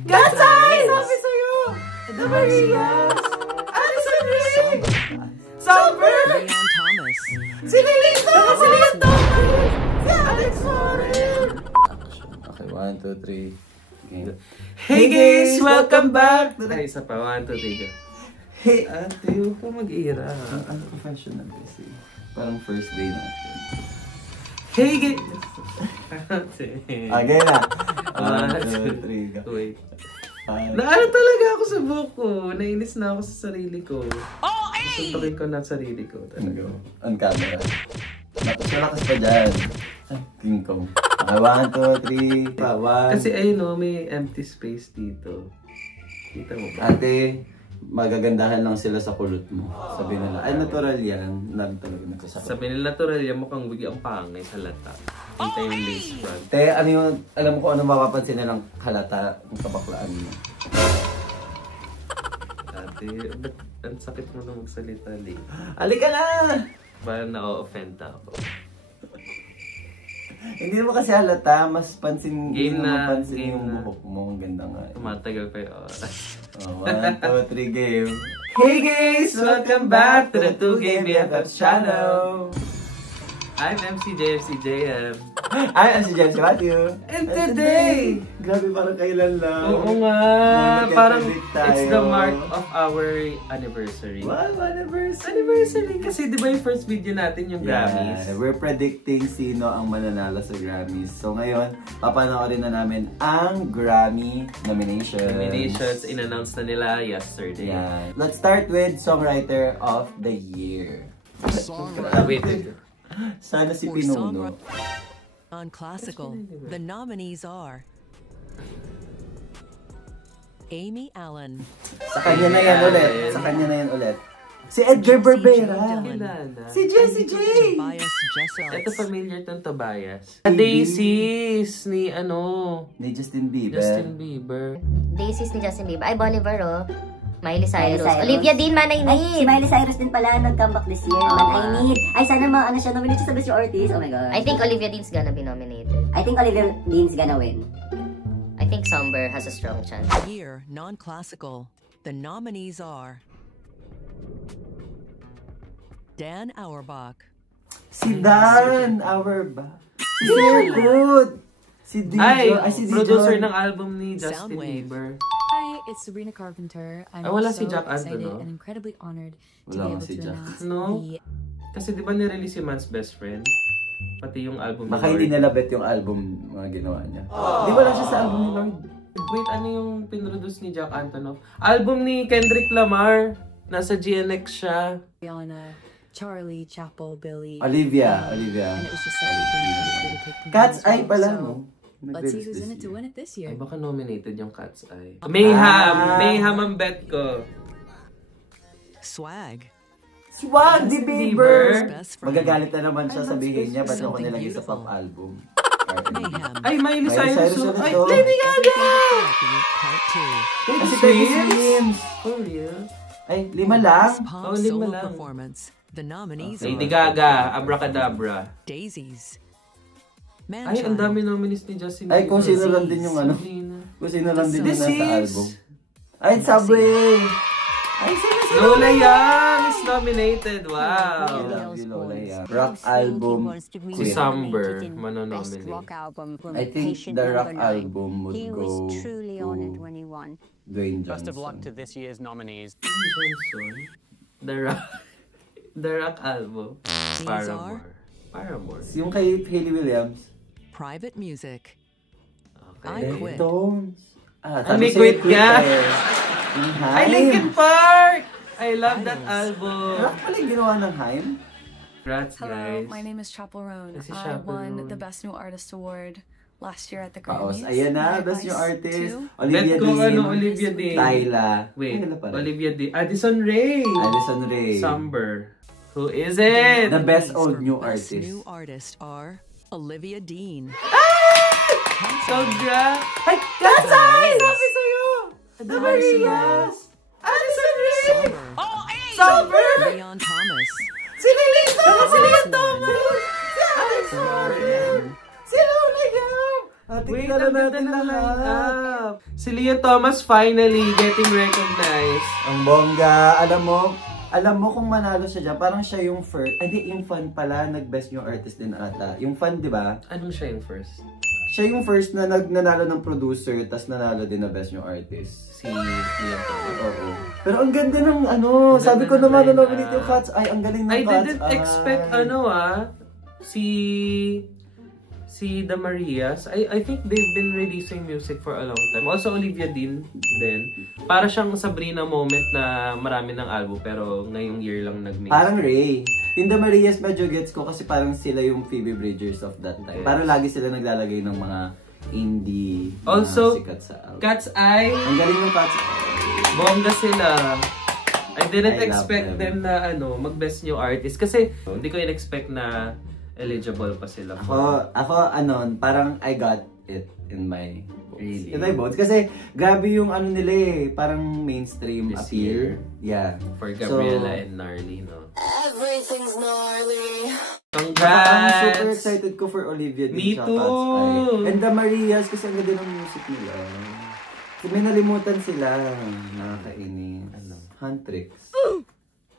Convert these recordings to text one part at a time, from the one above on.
Gatsay! Sabi sa'yo! The Marias! Alison Ray! Somber! Leon Thomas. Si Lilito! Si Leon Thomas! Si Alex Warren! Okay, 1, 2, 3. Okay. Hey guys! Welcome back! Ay, isa pa. 1, 2, 3. Hey! Ate, huwag ka mag-ira. Ang professional kasi. Parang first day natin. Hey guys! Okay na. 1, 1, 2, 3, go. Wait. 5. Naano talaga ako sa buhok ko. Nainis na ako sa sarili ko. Suntukin ko na sarili ko. Go. On camera. Malakas pa dyan. King Kong. Okay, 1, 2, 3. 1. Kasi ayun o, may empty space dito. Kita mo ba? Ate, magagandahan lang sila sa kulot mo. Sabi nila, ay natural yan. Lalo talaga nagkasakit. Sabi nila natural yan, mukhang ang pangay halata. Kita yung lace front. Te, ano yung, alam mo kung ano mapapansin nilang halata ng kabaklaan mo. Ate, ba't ang sakit mo na magsalita, Lee? Halika na! Parang na-offend ako. Hindi mo kasi halata, mas pansin, Game hindi mo na, mapansin game yung na. buhok mo. Ang ganda nga. Tumatagal pa yung oras. Oh, 1, 2, 3, game. Hey guys! Welcome back to the 2Game BFF channel! I'm MCJFCJM. Ay, si James Matthew. And today! Grabe, parang kailan lang. Oo nga! Mga Parang nagka-predict it's the tayo. mark of our anniversary. Wow, anniversary! Anniversary! Kasi di ba yung first video natin yung Grammys? Yeah, we're predicting sino ang mananalo sa Grammys. So ngayon, papanoorin na namin ang Grammy nominations. Nominations, in-announce na nila yesterday. Yeah. Let's start with Songwriter of the Year. Wait. Sana si For Pinuno. On classical, the nominees are Amy Allen, Sa kanya na yan ulit. Sa kanya na yan ulit. Si Edgar Berbera. Kilala. Si Jessie J. Tobias Jessels, Ito familiar tong Tobias. Daisies ni Ni Justin Bieber. Justin Bieber. Daisies ni Justin Bieber. Ay, Bolivar, oh. Miley Cyrus. Cyrus. Olivia Dean, Man I Ay, si Need. Miley Cyrus din pala nag-comeback this year. Man I Need. Ay, sana ano siya, nominated sa Best New Artist. Oh my God. I think Olivia Dean's gonna be nominated. I think Olivia Dean's gonna win. I think Somber has a strong chance. Year Non-Classical. The nominees are Dan Auerbach, Si Dan Auerbach. Si Sir Good. Si DJ. Ay, Si producer Dijon. ng album ni Justin Soundwave. Bieber. Hi, it's Sabrina Carpenter. I'm Ah, wala so si Jack excited Antono. and incredibly honored to Wala be nga able si to Jack. announce No? the Kasi di ba nirelease si Man's Best Friend? Pati yung album ni Baka hindi Lord. nalabet yung album mga ginawa niya. Di ba lang siya sa album ni Lord? Wait, ano yung pinroduce ni Jack Antonoff? Album ni Kendrick Lamar. Nasa GNX siya. Rihanna, Charlie, Chappell, Billy. Olivia. And it was just such a dream to take from Cat's him as Eye well. pala, So, no? let's see who's in it to win it this Ay, year. baka nominated yung Cat's Eye. Mayhem! Mayhem ang bet ko. Swag, Swag di Bieber! Best Friend, Magagalit na naman siya, sabihin niya, ba't ako Something nilagay sa beautiful. pop album? Mayhem, Ay, Miley Miley Cyrus. Cyrus ulit Ay, to. Lady Gaga! Part 2. Ay, si Teddy Swims! For real? Ay, 5 lang? Pop Oh, lima solo lang. performance. The nominees Lady are Gaga, Abracadabra. Daisies, Ay, ang Manchild, dami nominees ni Justin Bieber. Ay, kung sino lang din yung ano. Sabrina. Kung sino lang din yung This nasa is- album. Ay, Subway! Ay, sino si Lola Young is nominated. I Wow. love you, Lola Young. Rock album. Si Queen. Somber, Best manonominate. rock album from I think Patient the rock Number 9. album would He go was truly honored to when he won. Dwayne Johnson. Best of luck to this year's nominees. Johnson. The Rock. The Rock album. These Paramore. Paramore. Yung kay Hayley Williams. Private Music, Okay. I Quit. Deftones. Ah, sabi may sa'yo, quit ka. eh. Yung Ay, Haim. Linkin Park! I love that album. Rock pala yung ginawa ng Haim? Congrats, Hello, guys. my name is Chappell Roan. This is I Chappell won Roan. the Best New Artist Award last year at the Paos. Grammys. Ayan na, My best new advice artist. to- Olivia Bet ko Dean. Olivia Dean. Tyla. Wait, Tyla pala. Olivia Dean. Addison Rae. Addison Rae. Somber. Who is it? The best Nominees old for new Best artist. New Artist are Olivia Dean, Sogra. Ay, Gatsay! Sabi sa'yo! The Marias! Addison Rae. Somber, Somber! Leon Thomas, Si Lilito! Si Leon Thomas! Si Alex Warren! Si Lola Young! Wait, kilala ang ganda natin ng lahat. line-up. Si Leah Thomas finally getting recognized. Ang bongga. Alam mo kung manalo siya dyan, parang siya yung first. Hindi, yung fan pala, nag-best new artist din ata. Yung fan, di ba? Anong siya yung first? Siya yung first na nanalo ng producer, tas nanalo din na best new artist. Si Leah Thomas. Oo. Pero ang ganda ng ano, Ang sabi ko ganda ng naman na line-up. nominate yung Cat's Eye. Ang galing ng I Cat's Eye. didn't expect si The Marias. I think they've been releasing music for a long time. Also Olivia Dean din. Para siyang Sabrina moment na marami ng album pero ngayong year lang nag-mix. Parang Ray. Yung The Marias medyo gets ko kasi parang sila yung Phoebe Bridgers of that time. Yes. Parang lagi sila naglalagay ng mga indie Also, sikat sa album. Cat's Eye, Ang galing ng Cat's Eye. bongga sila. I didn't I love expect them. them na mag-best new artist kasi hindi ko in-expect na eligible pa sila. Ako, parang I got it in my votes. Really? In my votes. Kasi, grabe yung nila eh, parang mainstream This appeal. year. Yeah. For Gabriela and Gnarly, no? Everything's gnarly. Ang Congrats! super excited ko for Olivia Dean Me tsaka too! Cat's Eye. And the Marias, kasi ang ganda ng music nila. May nalimutan sila. Nakakainis. Huntrix.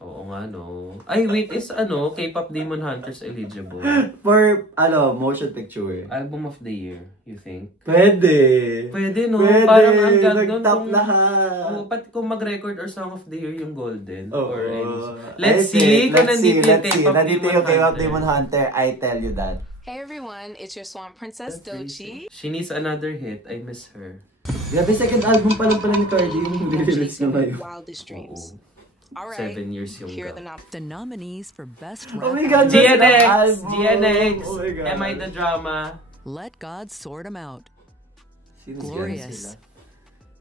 Oo nga, no? Ay, wait, is K-pop Demon Hunters eligible? For, motion picture. Album of the year, you think? Pwede! Pwede, no? Pwede! Parang ang ganda Nag-top lahat! Pati kung mag-record or Song of the Year yung Golden. Oo. Or let's see kung nandito yung K-pop Nandito yung K-pop Demon Hunter. Hunter. I tell you that. Hey everyone, it's your Swan Princess Dochi. She needs another hit. I miss her. Grabe, second album pa lang pala ni Cardi yung release na ngayon. Wildest dreams. All 7 right, years yung here are the The nominees for Best Oh my Rap God, GNX! album. GNX! Oh my God. Am I the Drama? Let God sort 'em out. Sino Glorious.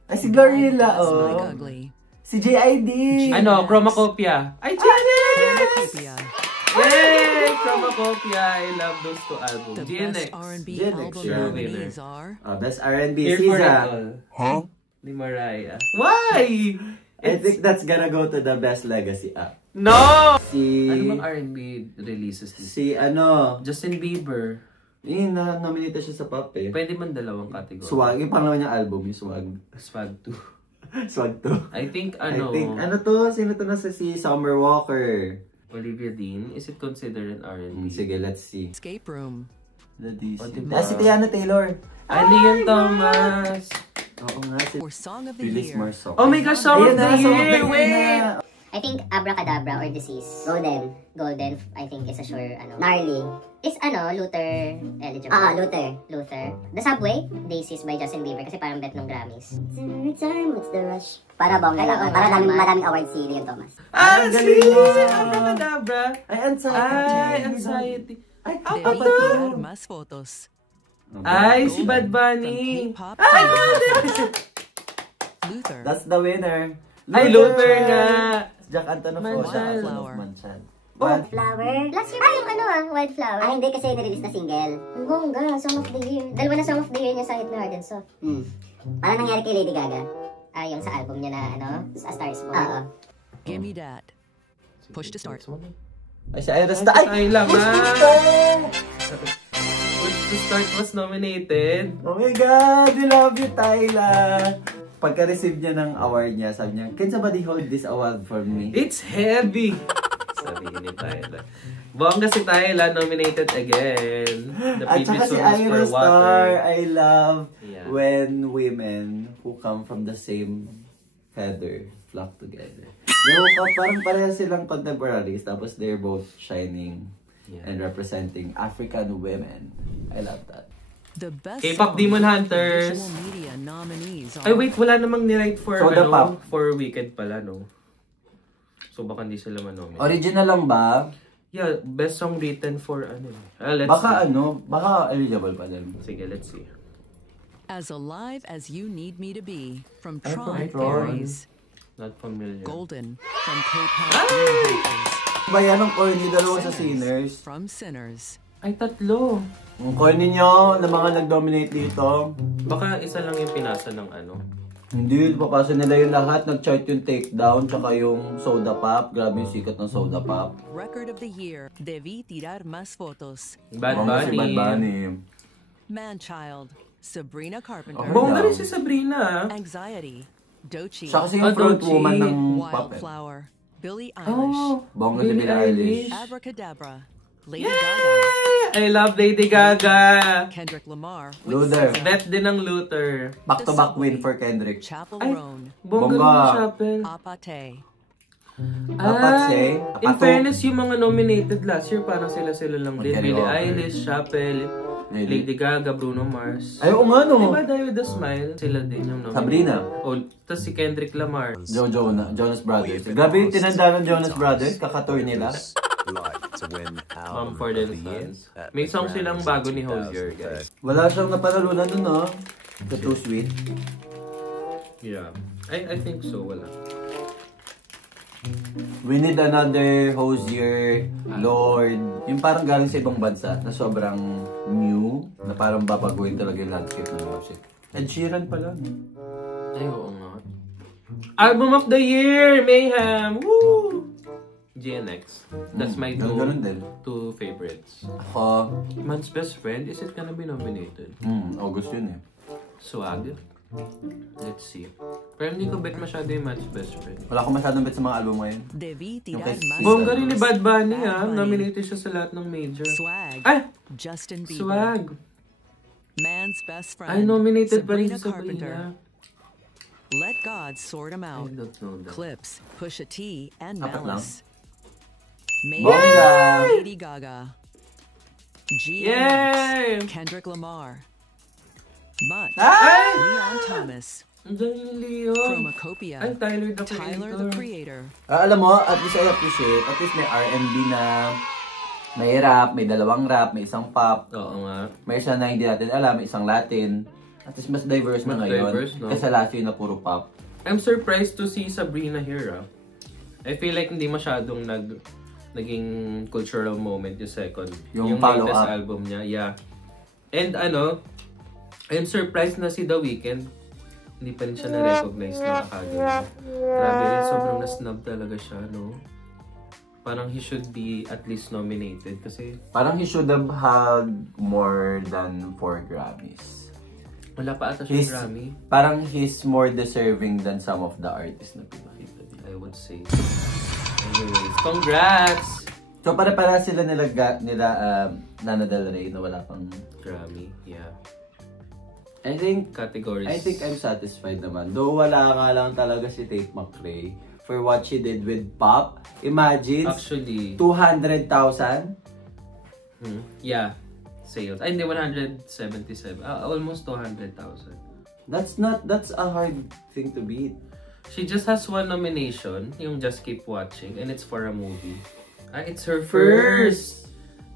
Ay, si Glorilla, That's Mike oh. Ugly. Si JID. Chromacopia. Ay, GNX! Copia. Yay! Chromacopia. I love those two albums. The GNX. best R&B GNX, album yeah. nominees are Best R&B, Here for it SZA. all. Huh? Ni Mariah. Why? I think that's gonna go to the Best Legacy app. No! Si... Ano bang R&B releases this? Si Justin Bieber. nominated siya sa pop eh. Pwede man dalawang category. Swag, yung pangalawa niya album, yung Swag. Swag 2. Swag to. I think Sino to na si Summer Walker? Olivia Dean, is it considered an R&B? Sige, let's see. Escape Room. The DC. O, diba? Si Tiana Taylor. Leon Thomas. Oo nga, si For Song of the Release Year. More Song. Oh my gosh, Song of the Year! Wait! Wait! I think Abracadabra or Disease. Golden, I think is a sure, Gnarly. Is, Luther eligible? Luther. The Subway, Daisies by Justin Bieber kasi parang bet ng Grammys. Time, what's the rush? Para bongga lang. Para maraming awards si Leon Thomas. galing mo. Abracadabra! Ay, Anxiety. Ay, Debí tirar más fotos. Ay, si Bad From Bunny! K-pop Ay, to Golden! Luther. That's the winner. Ay, Luther nga! Jack Antonoff. Manchan. Manchan. Wildflower. Last year yung Wildflower. Hindi kasi nirelease na single. Ang bongga, Song of the Year. Dalawa na Song of the Year niya sa Hit na Hard and Soft. Parang nangyari kay Lady Gaga. Yung sa album niya na, A Star is Born. Oo. Gimme That. Push to start. Ay, si Iris na. Ay lang Push to Start was nominated. Oh my God, we love you, Tyla. Pagka-receive niya ng award niya, sabi niya, can somebody hold this award for me? It's heavy! Sabihin ni Tyla. Bongga si Tyla, nominated again. The At saka previous si one was for Ira Star, Water. I love Yeah. when women who come from the same feather flock together. Parang pareha silang contemporaries, tapos they're both shining and representing African women. I love that. The best K-pop song Demon for Hunters. visual media nominees are Ay wait, wala namang ni-write for, Soda Pop. for Wicked pala, no? So baka hindi sila manominate. Original lang ba? Yeah, best song written for let's Baka see. baka eligible pa din. Sige, let's see. As Alive as You Need Me to Be from Ay, Tron from Tron. Fairies. Not familiar. Golden from K-pop Demon Hunters. Bayan ng corny dalawa sa Sinners. From Sinners. Ay, tatlo. Ang corny nyo na mga nag-dominate dito. Baka isa lang yung pinasa ng Hindi, papasa nila yung lahat. Nag-chart yung Takedown, tsaka yung Soda Pop. Grabe yung sikat ng Soda Pop. Record of the Year. Debí tirar más fotos. Bad Oo, Bunny. si Bad Bunny. Manchild. Sabrina Carpenter. Bongga rin si Sabrina. Anxiety, Doechii. Siya kasi yung front Doechii. woman ng pop. Wildflower, Billie Eilish. Bongga si Billie Eilish. Abracadabra, Lady Gaga. I love Lady Gaga. Kendrick Lamar. Luther. Bet din ng Luther. Back-to-back win for Kendrick. Chapel Ay, Roan. Bongga Bongga. rin Chapel. Apate. Dapat say, In fairness, yung mga nominated last year, parang sila lang din. Magkano Billie offer? Eilish, Chapel, Lady Gaga, Bruno Mars. Ay, oo nga no. Diba Die With A Smile? Sila din yung nominated. Sabrina. Oh, tapos si Kendrick Lamar. Jonas Brothers. Grabe yung tinanda ng Jonas Brothers, kakatour nila. Mumford and Sons. May song silang bago ni Hozier, guys. Wala siyang napanalunan dun, no? The Too Sweet. Yeah. I think so, wala. We need another Hozier, Lord. Yung parang galing sa ibang bansa na sobrang new, na parang babaguhin talaga yung landscape ng music. Ed Sheeran pa lang. Ay, oo nga. Album of the Year! Mayhem! Woo! GNX. That's my Ganun din. two favorites. Ako, Man's Best Friend, is it gonna be nominated? August yun eh. Swag? Let's see. Pero hindi ko bet masyado yung Man's Best Friend. Wala akong masyadong bet sa mga album ngayon. Debí Yung tirar kay más. Bongga rin ni Bad Bunny Bad ah. Bunny. Nominated siya sa lahat ng major. Swag. Ay! Justin Bieber. Swag! Man's Best Friend. Ay, nominated pa rin Sabrina si Sabrina. Let God sort him I out. don't know that. Clips, Pusha T, and Apat lang. Malice. Bongga! Lady Gaga. Yay! GNX. Kendrick Lamar. Mutt. Ay! Leon Thomas. Ang dami ni Leon. Chromacopia. Ay, Tyler the Tyler the Creator. Alam mo, at least I appreciate, at least may R&B na may rap, may dalawang rap, may isang pop, Oo nga. may isa na hindi natin alam, may isang Latin. At least mas diverse na Mas ngayon. diverse, no? Kasi last year na puro pop. I'm surprised to see Sabrina here ah. I feel like hindi masyadong naging cultural moment yung second. Yung latest follow-up. album niya. Yeah. And I'm surprised na si The Weeknd hindi pa rin siya na-recognize ng Academy. Grabe, sobrang na-snub talaga siya, no? Parang he should be at least nominated kasi Parang he should have had more than 4 Grammys. wala pa ata siyang Grammy. Parang he's more deserving than some of the artists na pinakita dito. I would say. Anyways, congrats! So para sila nila Lana Del Rey na wala pang Grammy, yeah. I think Categories. I'm satisfied naman. Though wala nga lang talaga si Tate McRae for what she did with pop. Imagine, Actually, 200,000? yeah. Sales. Ay, hindi, 177. Almost 200,000. That's a hard thing to beat. She just has one nomination, yung Just Keep Watching, and it's for a movie. It's her First!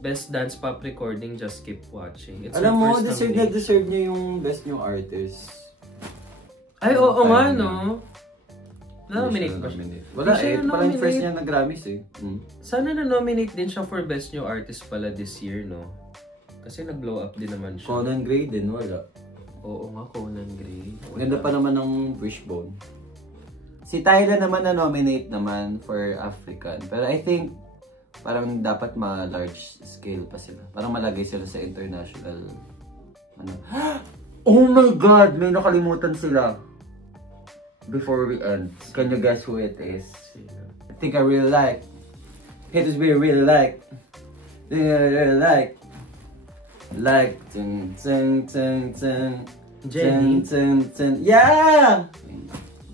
Best Dance Pop Recording, Just Keep Watching. It's Alam her mo, first deserve nomination. niya yung Best New Artist. Ay, oo nga, Time no? Na-nominate ba siya? Wala Hindi siya eh, parang na-nominate. first niya na Grammys eh. Sana na-nominate din siya for Best New Artist pala this year, no? Kasi nag-blow up din naman siya. Conan Gray din, wala. Oo nga, Conan Gray. Ganda pa naman ng Wishbone. Si Tyla naman na-nominate naman for African. Pero I think, parang dapat ma-large scale pa sila. Parang malagay sila sa international, Oh my God! May nakalimutan sila. Before we end, can you guess who it is? I think I really like. Haters really like. Really like. Like. Jenny? Yeah!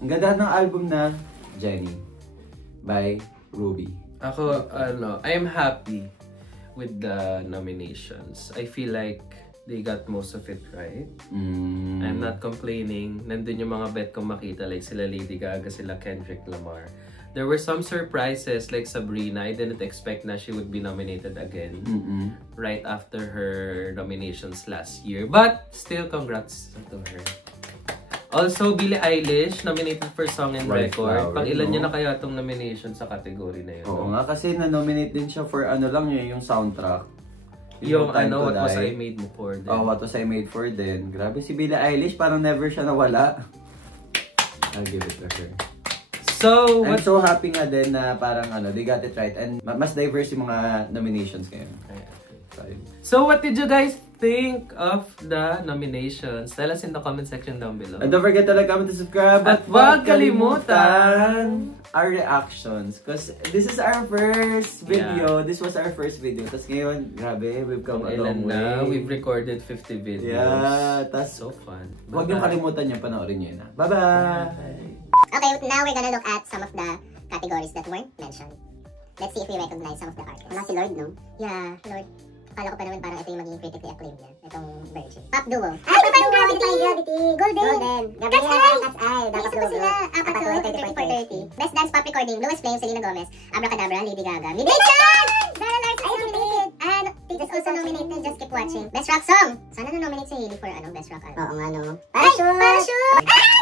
Ang ganda ng album na Jenny by Ruby. Ako, I'm happy with the nominations. I feel like they got most of it right. I'm not complaining. Nandun yung mga bet kong makita, like sila Lady Gaga, sila Kendrick Lamar. There were some surprises, like Sabrina. I didn't expect na she would be nominated again right after her nominations last year. But still, congrats to her. Also, Billie Eilish, nominated for Song and Right Record. Flower, Pang ilan no? niya na kaya itong nomination sa category na yun? Oo nga, kasi na-nominate din siya for ano lang yun, yung soundtrack. Yung Time to What Was Die. I Made Mo For din. Oh, What Was I Made For din. Grabe si Billie Eilish, parang never siya nawala. I'll give it to her. So, I'm what... so happy nga din na parang they got it right. And mas diverse yung mga nominations ngayon. So what did you guys think of the nominations? Tell us in the comment section down below. And don't forget to like, comment, and subscribe. At wag kalimutan our reactions. Because this is our first video. This was our first video. Tapos ngayon, grabe, we've come a long way. We've recorded 50 videos. Yeah, that's so fun. Huwag niyong kalimutan yan, panoorin niyo yun. Bye-bye! Okay, now we're gonna look at some of the categories that weren't mentioned. Let's see if we recognize some of the artists. Wala si Lord, no? Yeah, Lord. Akala ko pa naman parang ito yung magiging critically acclaimed yan. Itong Virgin. Pop duo. Ay, Defying Gravity! Golden! That's I! Dapat duo. Sila. 4 to 30 for 30. Best Dance Pop Recording. Bluest Flame, Selena Gomez. Abracadabra, Lady Gaga. Midnight! Zara Larson is nominated. And Tita's also nominated. Just Keep Watching. Best Rock Song. Sana na-nominate si Hailey for Best Rock Album. Oo nga, no? Parachute! Parachute!